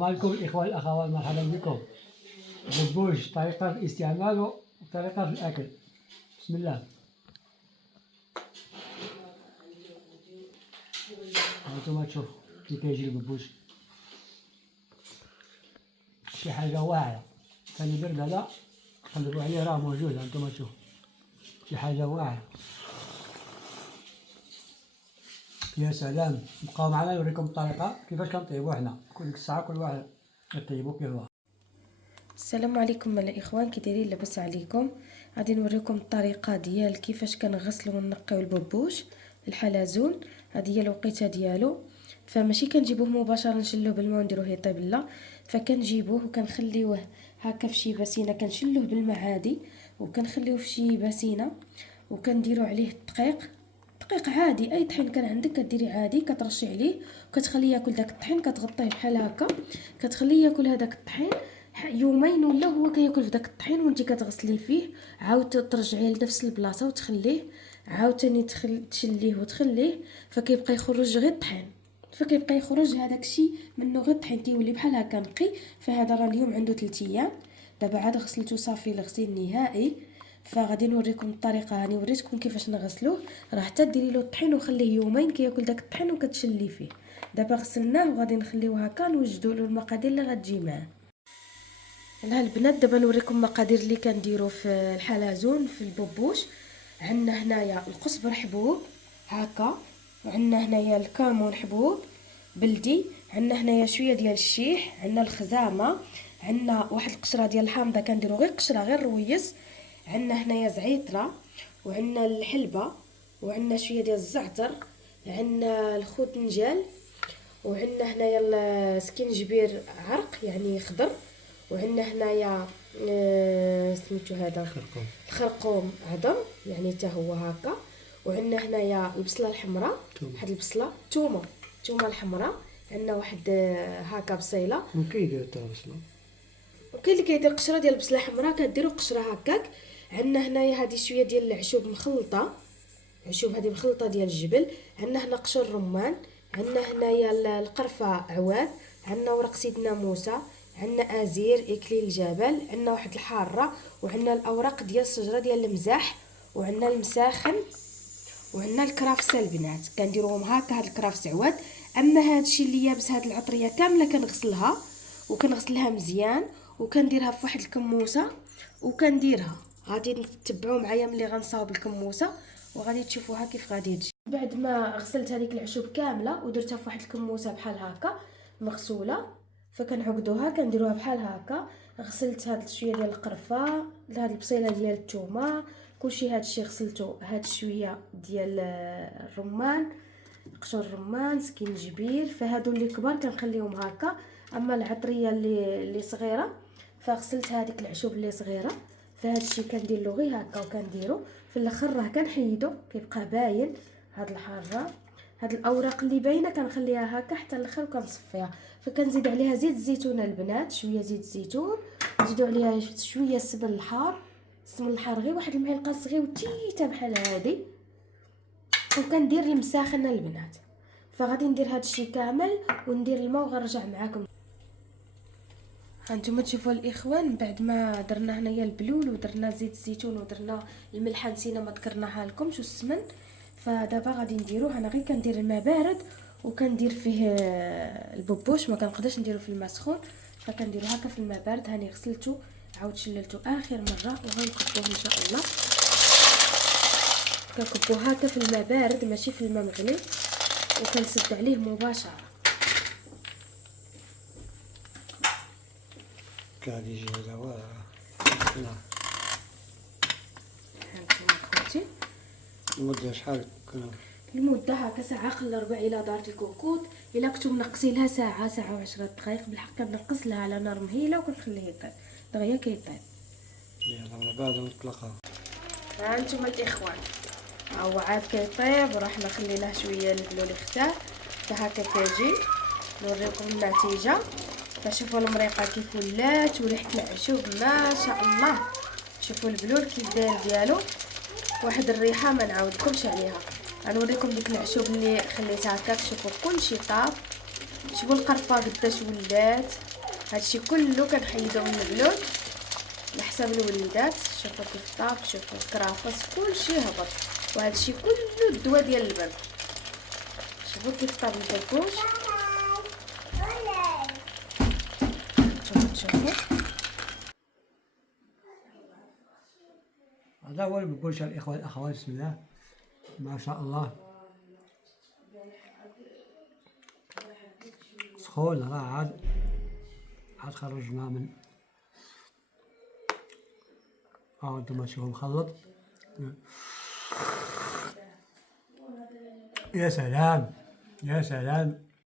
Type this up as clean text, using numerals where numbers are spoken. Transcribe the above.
معكم الإخوة والأخوات، مرحبا بكم. بوش طريقة استعماله وطريقة الأكل. بسم الله. هانتوما تشوفوا كي كيجي الببوش، شي حاجة واعرة، ثاني برد لا قلبوا عليه راه موجود. هانتوما تشوفوا شي حاجة واعرة. يا سلام، بقاو معنا نوريكم الطريقة كيفاش كنطيبو حنا. كل ساعة كل واحد يطيبو كيف هو. السلام عليكم الاخوان، كي دايرين؟ لاباس عليكم؟ غادي نوريكم الطريقه ديال كيفاش كنغسلوا ونقيو الببوش الحلزون. هذه هي الوقيته ديالو، فماشي كنجيبوه مباشره نشلوه بالماء ونديروه يطيب، لا، فكنجيبوه وكنخليوه هكا في شي باسينه، كنشلوه بالماء عادي وكنخليوه في شي باسينه وكنديروا عليه دقيق عادي. اي طحين كان عندك كديري عادي، كترشي عليه وكتخليه ياكل داك الطحين، كتغطيه بحال هكا، كتخليه ياكل هذاك الطحين يومين ولا هو كياكل في داك الطحين، وانت كتغسلي فيه، عاود ترجعيه لنفس البلاصه وتخليه عاوتاني تشليه وتخليه، فكيبقى يخرج غير الطحين، فكيبقى يخرج هذاك الشيء منه غير الطحين، تيولي بحال هكا نقي. فهذا راه اليوم عنده 3 ايام، دابا عاد غسلته صافي الغسيل النهائي. فغادي نوريكم الطريقه، هاني وريتكم كيفاش نغسلوه، راه حتى ديري له الطحين وخليه يومين كياكل داك الطحين وكتشلي فيه. دابا غسلناه وغادي نخليوه هكا، نوجدوا له المقادير اللي غتجي معاه. ها البنات، دابا نوريكم المقادير اللي كنديروا في الحلزون في البوبوش. عندنا هنايا القزبر حبوب هكا، وعندنا هنايا الكمون حبوب بلدي، عندنا هنايا شويه ديال الشيح، عندنا الخزامه، عندنا واحد القشره ديال الحامضه كنديروا غير قشره غير رويس، عندنا هنايا زعيتره، وعندنا الحلبه، وعندنا شويه ديال الزعتر، عندنا الخوتنجال، وعندنا هنايا السكينجبير عرق يعني خضر، وعندنا هنايا سميتو هذا الخرقوم عظم يعني حتى هو هكا، وعندنا هنايا البصله الحمراء، واحد البصله تومه الحمراء، عندنا واحد هكا بصيله. ممكن يدير حتى البصله، وكاين اللي كيدير قشره ديال البصله حمراء، كديروا قشره هكاك. عندنا هنايا هذه شويه ديال العشوب مخلطه، عشوب هذه مخلطه ديال الجبل، عندنا هنا قشر رمان، عندنا هنايا القرفه عواد، عندنا ورق سيدنا موسى، عندنا ازير اكليل الجبل، عندنا واحد الحاره، وعندنا الاوراق ديال الشجره ديال المزاح، وعندنا المساخن، وعندنا الكرافس البنات كنديروهم هكا. هاد الكرافس عواد. اما هادشي اللي يابس، هاد العطريه كامله كنغسلها وكنغسلها مزيان وكنديرها في واحد الكموسه وكنديرها. غادي تتبعوا معايا ملي غنصاوب الكموسه وغادي تشوفوها كيف غادي تجي. بعد ما غسلت هذيك العشوب كامله ودرتها في واحد الكموسه بحال هكا مغسوله، فكنعقدوها كنديروها بحال هكا. غسلت هاد شويه ديال القرفه، هاد البصيله ديال الثومه، كلشي هادشي غسلته. هاد شويه ديال الرمان، قشر الرمان، سكينجبير، فهادو اللي كبار كنخليهم هكا. اما العطريه اللي صغيره فغسلت هذيك العشوب اللي صغيره، فهاد الشيء كندير له غير هكا وكنديرو في الاخر راه كنحيدو كيبقى باين هاد الحاره. هاد الاوراق اللي باينه كنخليها هكا حتى الاخر وكنصفيها. فكنزيد عليها زيت الزيتون البنات، شويه زيت الزيتون، نزيدو عليها شويه السمن الحار، السمن الحار غير واحد المعلقه صغيره بحال هادي، وكندير المساخن البنات. فغادي ندير هاد الشيء كامل وندير الماء وغنرجع معاكم. هانتوما تشوفوا الاخوان، بعد ما درنا هنايا البلول ودرنا زيت الزيتون ودرنا الملحه، نسينا ما ذكرناها لكمش، والسمن. فدابا غادي نديروه. انا غير كندير الماء بارد وكندير فيه البوبوش، ما كنقدرش نديرو في الماء سخون، فكنديرو هكا في الماء بارد. هاني غسلته عاود شللته اخر مره وغنكبوه ان شاء الله. كنكبوه هكا في الماء بارد ماشي في الماء مغلي، وكنسد عليه مباشره. قاعد يجي هذا هو. هانتوما خوتي المدة شحال المده هكا ساعه قل ربع الى دارت الكوكوط. الا كنتو منقصين لها ساعه و10 دقائق بالحق، كنقص لها على نار مهيله وكنخليه يطيب دغيا كيطيب. يلا من بعد نطلقها. ها انتم الاخوان، ها هو عاد كيطيب وراح نخلي له شويه البلول يختار. فهكا كيجي نوريكم النتيجه. فشوفوا المريقه كيف ولات وريحه العشوب ما شاء الله. شوفوا البلول كيف داير ديالو، واحد الريحه ما نعاودكمش عليها. غنوريكم ديك العشوب اللي خليتها هكاك. شوفوا كلشي طاب، شوفوا القرفه قداش ولات. هادشي كله كنحيدو من البلون على حساب الوليدات. شوفوا كيف طاب، شوفوا الكرافس كلشي هبط، وهادشي كله الدواء ديال البرد. شوفوا كيف طاب البربوش. شوفوا هذا هو البربوش الإخوة الأخوات. بسم الله ما شاء الله، سخون. راه عاد خرجنا من انتم تشوفوا مخلط. يا سلام يا سلام.